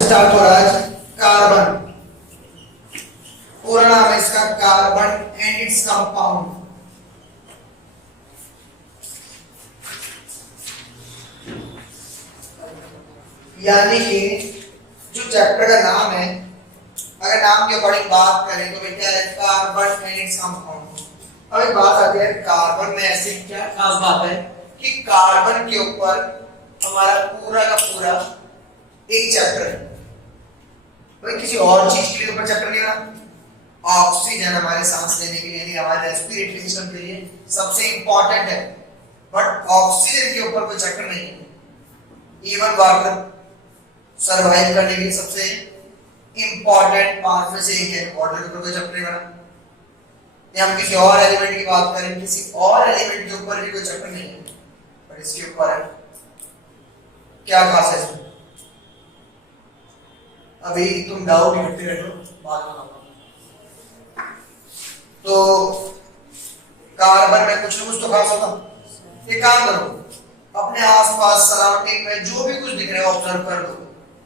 Start हो रहा है कार्बन, पूरा नाम है इसका कार्बन एंड इट्स कंपाउंड। यानी कि जो चैप्टर का नाम है, अगर नाम के अकॉर्डिंग बात करें तो क्या है, कार्बन एंड इट्स कंपाउंड। अब एक बात आती है, कार्बन में ऐसी क्या खास बात है कि कार्बन के ऊपर हमारा पूरा का पूरा एक चैप्टर है। भाई किसी और चीज के लिए ऊपर चैप्टर नहीं रहा। ऑक्सीजन हमारे सांस लेने के लिए, हमारे रेस्पिरेटरी सिस्टम के लिए सबसे इंपॉर्टेंट है, बट ऑक्सीजन के ऊपर कोई चैप्टर नहीं है। इवन वाटर सर्वाइव करने के लिए सबसे इंपॉर्टेंट पार्ट में से एक है, वाटर के ऊपर कोई चैप्टर नहीं बना। या हम किसी और एलिमेंट की बात करें, किसी और एलिमेंट के ऊपर भी कोई चैप्टर नहीं है, बट इसके ऊपर है। क्या खास है इसमें? अभी तुम डाउट करते रहते हो, बात बताऊंगा। तो कार्बन में कुछ ना कुछ तो खास होगा। एक काम करो, अपने आसपास सराउंडिंग में जो भी कुछ दिख रहा है ऑब्जर्व कर लो,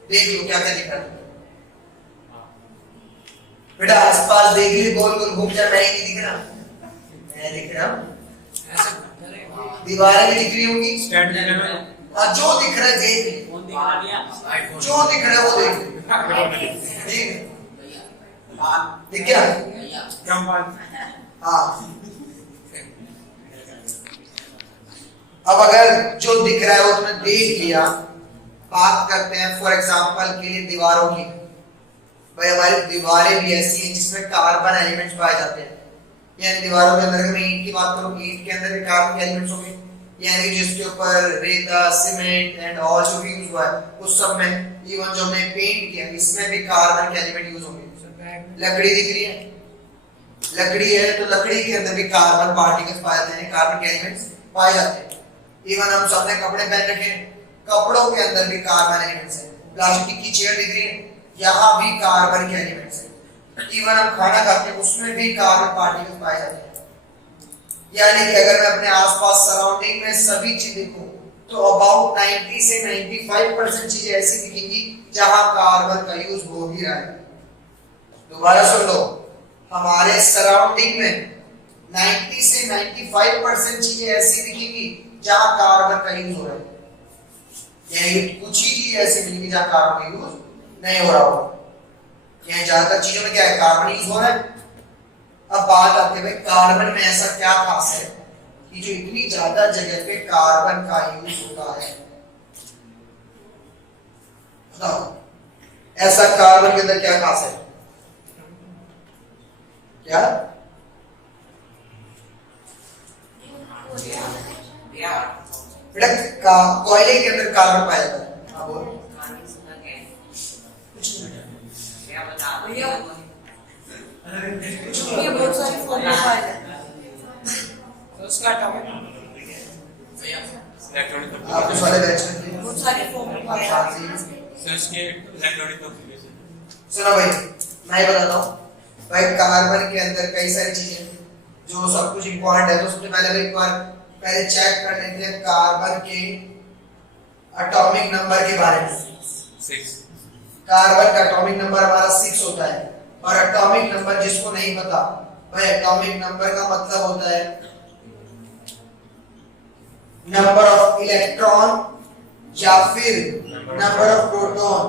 देख लो क्या क्या दिख रहा है। बेटा आसपास देख ली, गोल गोल घूम जा, मैं ही नहीं दिख रहा, मैं दिख रहा हूं। दीवारें भी दिख रही होंगी, हाँ जो दिख रहा है देख ली, जो दिख रहा है वो देख ली। ठीक है, दिख गया? हाँ, अब अगर जो दिख रहा है वो तुमने देख लिया, बात करते हैं फॉर एग्जांपल के लिए दीवारों की। भाई हमारी दीवारें भी ऐसी हैं जिसमें कार्बन एलिमेंट्स पाए जाते हैं। यानी दीवारों के अंदर, मैं ईंट की बात करूं, ईंट के अंदर भी कार्बन के एलिमेंट्स होंगे। यानी जिसके ऊपर रेता, सीमेंट एंड ऑल जो भी यूज हुआ है उस सब में, इवन जो हमने पेंट किया इसमें भी कार्बन के एलिमेंट यूज होंगे। लकड़ी दिख रही है, लकड़ी है तो लकड़ी के अंदर भी कार्बन पार्टिकल्स पाए जाते हैं, कार्बन के एलिमेंट्स पाए जाते हैं। इवन हम सबने कपड़े पहन रखे हैं, कपड़ों के अंदर भी कार्बन एलिमेंट्स हैं। प्लास्टिक की चेयर दिख रही है, यहाँ भी कार्बन के एलिमेंट्स हैं। इवन हम खाना खाते हैं उसमें भी कार्बन पार्टिकल्स पाए जाते हैं। यानी कि अगर मैं अपने आसपास सराउंडिंग में सभी चीजें देखूं तो अबाउट 90 से 95% चीजें ऐसी दिखेंगी जहां कार्बन का यूज हो भी रहा है। दोबारा सुन लो, हमारे सराउंडिंग में 90 से 95% चीजें ऐसी दिखेंगी जहां कार्बन का यूज हो रहा है। यानी कुछ ही चीज ऐसी मिलेगी जहां कार्बन का यूज नहीं हो रहा होगा। यानी ज्यादातर चीजों में क्या है, कार्बन यूज हो रहा है। अब बात आती है भाई कार्बन में ऐसा क्या खास है कि जो इतनी ज्यादा जगह पे कार्बन का यूज होता है। बताओ ऐसा कार्बन के अंदर क्या खास है? क्या बेटा कोयले के अंदर कार्बन पाया जाता है। हाँ बोलो, ये बहुत सारी फॉर्म में पाया जाता है, तो उसका एटॉमिक आप उस वाले बैच में बहुत सारी फॉर्म में पाया जाता है। सर इसके इलेक्ट्रॉनिक सुनो भाई, मैं ही बताता हूँ। भाई कार्बन के अंदर कई सारी चीजें जो सब कुछ इंपॉर्टेंट है, तो सबसे पहले एक बार पहले चेक कर लेते हैं कार्बन के एटॉमिक नंबर के बारे में। 6 कार्बन का एटॉमिक नंबर हमारा 6 होता है। और एटॉमिक नंबर जिसको नहीं पता, भाई एटॉमिक नंबर का मतलब होता है नंबर ऑफ इलेक्ट्रॉन या फिर नंबर ऑफ प्रोटॉन।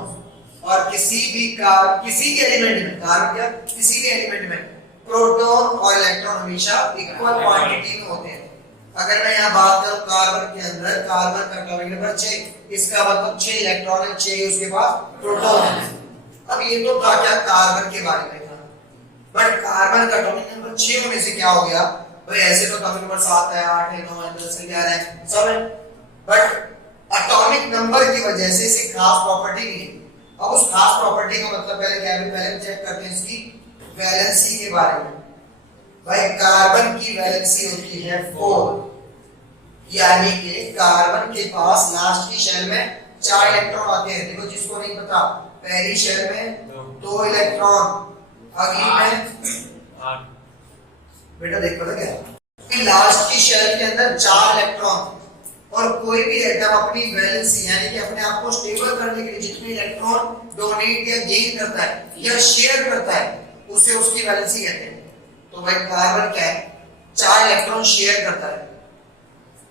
और किसी के एलिमेंट में, कार्बन क्या, किसी भी एलिमेंट में प्रोटॉन और इलेक्ट्रॉन हमेशा इक्वल क्वांटिटी में होते हैं। अगर मैं यहाँ बात करूं कार्बन के अंदर, कार्बन का एटॉमिक नंबर 6, इसका मतलब 6 इलेक्ट्रॉन है, 6 उसके पास प्रोटॉन है। अब ये तो था क्या कार्बन के बारे में था, बट कार्बन का एटॉमिक नंबर 6 होने से क्या हो गया, भाई ऐसे तो एटॉमिक नंबर 7 है, 8 है, 9 है, 10 है, 11 है, सब है, बट एटॉमिक नंबर की वजह से इसे खास प्रॉपर्टी नहीं है। अब उस खास प्रॉपर्टी का मतलब पहले क्या है, पहले चेक करते हैं इसकी वैलेंसी के बारे में। भाई कार्बन की वैलेंसी होती है 4, यानी कि कार्बन के पास लास्ट की शेल में 4 इलेक्ट्रॉन आते हैं। देखो जिसको नहीं पता, पहली शेल में 2 इलेक्ट्रॉन, अगली में 8। बेटा देख पता क्या, लास्ट की शेल के अंदर 4 इलेक्ट्रॉन, और कोई भी एटम अपनी वैलेंसी यानी कि अपने आप को स्टेबल करने के लिए जितने इलेक्ट्रॉन डोनेट या गेन करता है या शेयर करता है उसे उसकी वैलेंसी कहते हैं। तो भाई कार्बन क्या है, 4 इलेक्ट्रॉन शेयर करता है,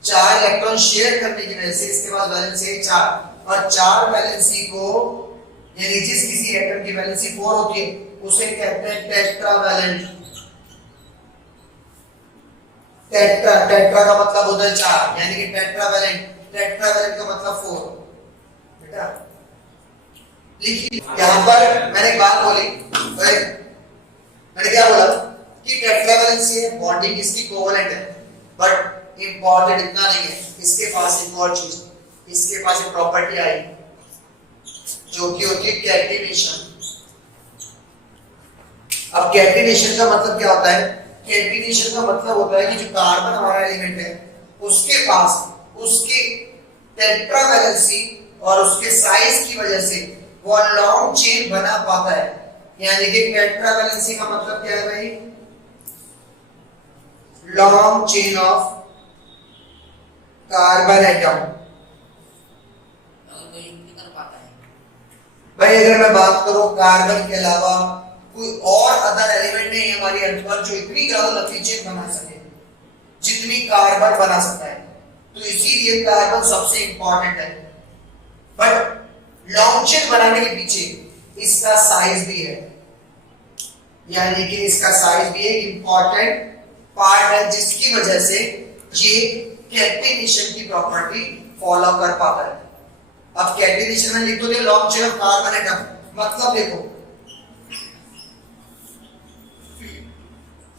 4 इलेक्ट्रॉन शेयर करने की वजह से इसके पास वैलेंसी है 4, और 4 वैलेंसी को यानी जिस किसी एटम की वैलेंसी 4 होती है उसे कहते हैं टेट्रावैलेंट। टेट्रा का मतलब होता है 4, यानी कि टेट्रावैलेंट, टेट्रावैलेंट का मतलब 4। बेटा देखिए यहां पर मैंने एक बात बोली, मैंने क्या बोला कि टेट्रावैलेंसी है, बॉन्डिंग इसकी कोवैलेंट है, बट इंपॉर्टेंट इतना नहीं है, इसके पास एक और चीज, इसके पास एक प्रॉपर्टी आई जो कि होती है कैटिनेशन। अब कैटिनेशन का मतलब क्या होता है, कैटिनेशन का मतलब होता है कि जो कार्बन हमारा एलिमेंट है उसके पास उसके टेट्रावैलेंसी और उसके साइज की वजह से वो लॉन्ग चेन बना पाता है। यानी कि टेट्रावैलेंसी का मतलब क्या है भाई, long chain of carbon atom. भाई अगर मैं बात करूं कार्बन के अलावा कोई और अदर एलिमेंट नहीं है हमारी अर्थ पर जो इतनी ज्यादा लंबी चेन बना सके जितनी कार्बन बना सकता है, तो इसीलिए कार्बन सबसे इंपॉर्टेंट है। बट लॉन्ग चेन बनाने के पीछे इसका साइज भी है, यानी कि इसका साइज भी एक इंपॉर्टेंट पार्ट है जिसकी वजह से ये कैटिनेशन की प्रॉपर्टी फॉलो कर पाता है। अब कैटिनेशन में लिख दो long chain of carbon atom, मतलब देखो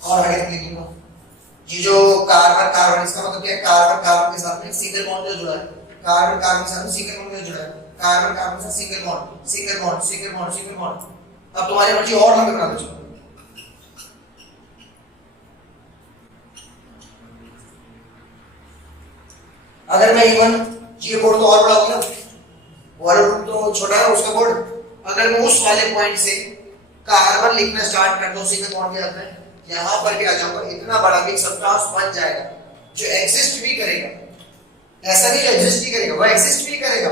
और आगे लिख दूंगा ये जो कार्बन कार्बन, इसका मतलब क्या है, कार्बन कार्बन के साथ में सिंगल बॉन्ड जुड़ा है, कार्बन कार्बन के साथ में सिंगल बॉन्ड जुड़ा है, कार्बन कार्बन के साथ single bond single bond single bond single bond. अब तुम्हारी मर्जी और लंबे बना दो। अगर मैं इवन ये बोर्ड तो और बड़ा हो गया, वॉल्यूम तो छोटा है उसका बोर्ड, अगर मैं उस वाले पॉइंट से कार्बन लिखना स्टार्ट कर दूं सिंगल बॉन्ड के साथ में, यहां पर भी आ जाऊंगा, इतना बड़ा भी सब्सटेंस बन जाएगा जो एग्जिस्ट भी करेगा। ऐसा नहीं जो एग्जिस्ट ही करेगा, वो एग्जिस्ट भी करेगा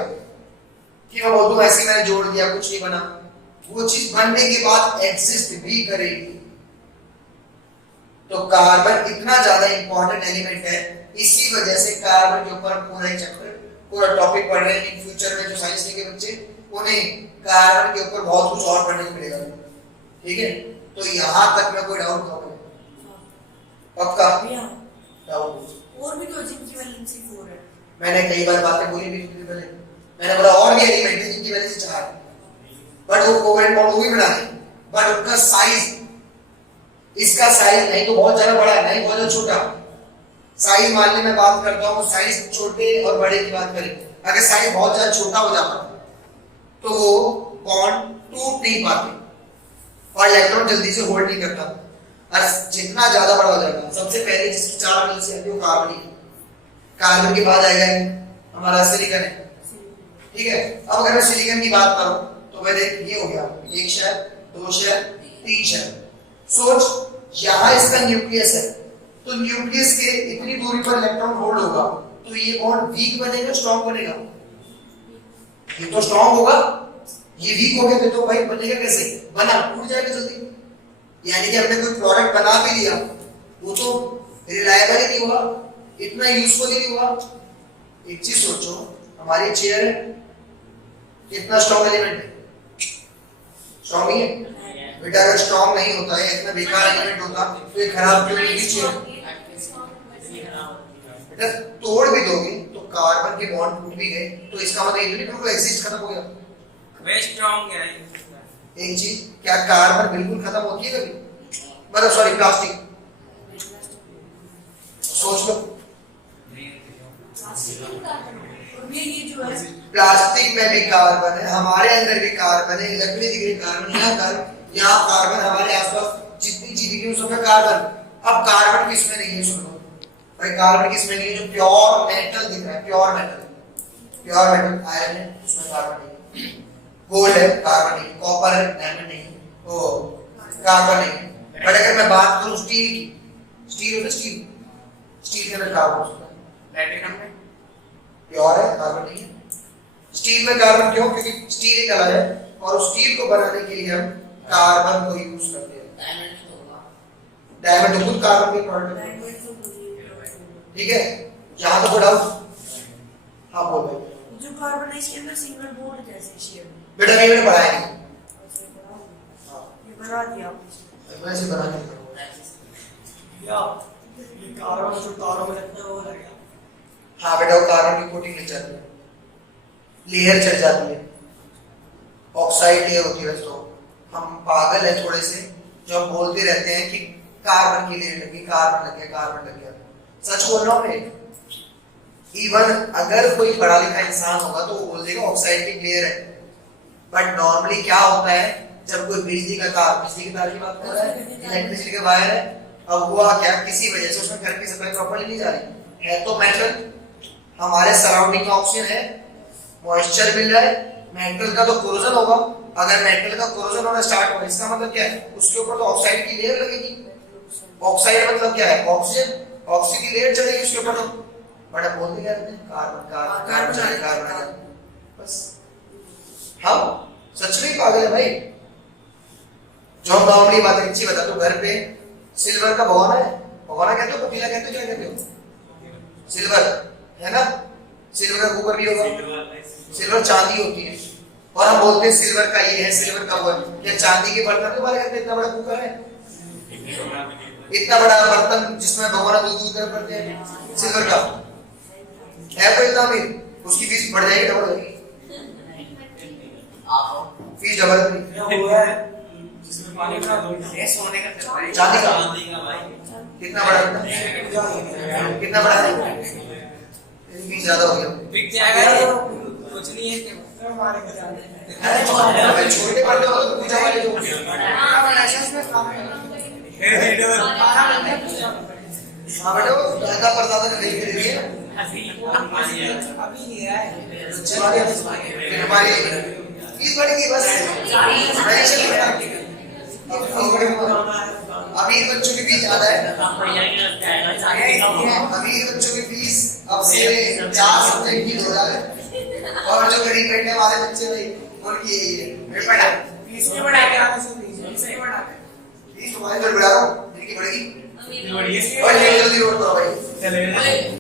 कि मैं बोल दूं ऐसे मैंने जोड़ दिया कुछ नहीं बना, वो चीज बनने के बाद एग्जिस्ट भी करेगी। तो कार्बन इतना ज्यादा इंपॉर्टेंट एलिमेंट है, इसी वजह से कार्बन के ऊपर पूरा एक चैप्टर पूरा टॉपिक पढ़ रहे हैं। इन फ्यूचर में जो साइंस के बच्चे उन्हें कार्बन के ऊपर बहुत कुछ और पढ़ने को मिलेगा, ठीक है। तो यहां तक में कोई डाउट हो पक्का डाउट? और भी तो जिनकी वैलेंसी 4 है, मैंने कई बार बातें बोली भी थी पहले, मैंने बोला और भी एलिमेंट है जिनकी वैलेंसी 4 है, बट वो कोवेलेंट बॉन्ड वो भी बना दे, बट उनका साइज, इसका साइज नहीं तो बहुत ज्यादा बड़ा है, नहीं बहुत ज्यादा छोटा। साइज मान ले मैं बात करता हूँ साइज छोटे और बड़े की बात करें, अगर साइज बहुत ज्यादा छोटा हो जाता तो वो बॉन्ड टूट नहीं पाते और इलेक्ट्रॉन जल्दी से होल्ड नहीं करता। और जितना ज्यादा बड़ा हो जाएगा, सबसे पहले जिसकी 4 वैलेंसी है वो कार्बन ही, कार्बन के बाद आएगा हमारा सिलिकॉन है, ठीक है। अब अगर मैं सिलिकॉन की बात करूं तो मैं देख ये हो गया 1 शेल 2 शेल 3 शेल। सोच यहां इसका न्यूक्लियस है, तो न्यूक्लियस के इतनी दूरी पर इलेक्ट्रॉन होल्ड होगा तो ये बॉन्ड वीक बनेगा स्ट्रांग बनेगा? ये तो स्ट्रांग होगा, ये वीक हो गया तो भाई बनेगा कैसे, बना टूट जाएगा जल्दी। यानी कि हमने कोई प्रोडक्ट बना भी दिया वो तो रिलायबल ही नहीं हुआ, इतना यूजफुल ही नहीं हुआ। एक चीज सोचो, हमारी चेयर है कितना स्ट्रांग एलिमेंट है, स्ट्रांग ही है बेटा। अगर स्ट्रांग नहीं होता है, इतना बेकार एलिमेंट होता तो ये खराब क्यों नहीं चेयर बेटा। तोड़ भी दोगे तो कार्बन के बॉन्ड टूट भी गए तो इसका मतलब ये नहीं कि एग्जिस्ट खत्म हो गया, वे स्ट्रांग है। एक चीज, क्या कार्बन बिल्कुल खत्म होती है कभी, मतलब सॉरी प्लास्टिक, सोच लो ये जो है प्लास्टिक में भी कार्बन है, हमारे अंदर भी कार्बन है, लकड़ी दिख रही कार्बन, यहाँ कार्बन हमारे आसपास जितनी चीजें की उसमें कार्बन। अब कार्बन किसमें नहीं है, सुनो भाई, कार्बन किसमें नहीं है, जो प्योर मेटल दिख रहा है, प्योर मेटल आयरन है उसमें कार्बन नहीं, गोल्ड है कार्बन नहीं, कॉपर है डायमंड नहीं, वो कार्बन नहीं। बट अगर मैं बात करूं स्टील की, स्टील स्टील के अंदर कार्बन हो सकता है, प्लेटिनम में प्योर है, कार्बन नहीं है। स्टील में कार्बन क्यों? क्योंकि स्टील एक अलग है और उस स्टील को बनाने के लिए हम कार्बन को यूज करते हैं। डायमंड तो खुद कार्बन की प्रोडक्ट है, ठीक है। यहाँ तो कोई डाउट? हाँ बोल भाई। जो कार्बन है इसके अंदर सिंगल बॉन्ड कैसे शेयर? बेटा ये मैंने पढ़ाया नहीं। हाँ ये बना दिया आपने। मैं इसे बना के दिखाऊंगा। या ये कार्बन जो तारों में लगता है वो लग गया। हाँ बेटा वो कार्बन की कोटिंग लग जाती है, लेयर चढ़ जाती है, ऑक्साइड लेयर होती है। तो हम पागल है थोड़े से जो हम बोलते रहते हैं कि कार्बन की लेयर लगी, कार्बन लग गया, कार्बन लग गया। सच बोल रहा हूँ मैं। इवन अगर कोई पढ़ा लिखा इंसान होगा तो वो बोल देगा ऑक्साइड की लेयर है, बट नॉर्मली क्या होता है जब कोई बिजली का तार, बिजली के तार की बात कर रहा है, इलेक्ट्रिसिटी का वायर है, अब हुआ क्या, किसी वजह से उसमें घर की सप्लाई प्रॉपर्ली नहीं जा रही है, तो मेटल, हमारे सराउंडिंग में ऑक्सीजन है, मॉइस्चर मिल रहा है, मेटल का तो कोरोजन होगा। अगर मेटल का कोरोजन होना स्टार्ट हुआ इसका मतलब क्या है, उसके ऊपर तो ऑक्साइड की लेयर लगेगी। ऑक्साइड मतलब क्या है, ऑक्सीजन, ऑक्सीजन की लेयर चढ़ेगी उसके ऊपर। तो बड़ा बोलते क्या रहते हैं, कार्बन कार्बन कार्बन कार्बन, बस। हम सच में पागल है भाई। जो हम नॉर्मली बात अच्छी बता, तो घर पे सिल्वर का भगोना है, भगोना कहते हो, पतीला कहते हो, क्या कहते हो? सिल्वर है ना, सिल्वर का कुकर भी होगा, सिल्वर चांदी होती है, और हम बोलते हैं सिल्वर का ये है, सिल्वर का वो है। क्या चांदी के बर्तन तुम्हारे घर पे इतना बड़ा कुकर है, इतना बड़ा बर्तन जिसमें भगोना दूध गर्म करते हैं, सिल्वर का है कोई इतना अमीर? उसकी फीस बढ़ जाएगी, डबल होगी, फीस डबल होगी। वो है जिसमें पानी बना दो, ये सोने का चांदी का भाई कितना बड़ा है? कितना बड़ा है? फीस ज्यादा हो गया। बिक जाएगा ये, कुछ नहीं है कि हमारे घर अरे छोटे बड़े हो तो पूजा वाले हो। हाँ बेटा वो ज्यादा पर ज्यादा खरीद के दे रही है। अभी नहीं है हमारी फीस बढ़ेगी बस। अमीर बच्चों की फीस ज्यादा है, अमीर बच्चों की फीस अब से 4 सप्ताह की 2000 है, और जो गरीब बैठने वाले बच्चे भाई उनकी यही है। फीस में बढ़ा के आना सही बढ़ा के फीस तुम्हारी तो बढ़ा रहा हूँ, इनकी बढ़ेगी। बढ़िया और जल्दी रोड करो भाई। चलेगा।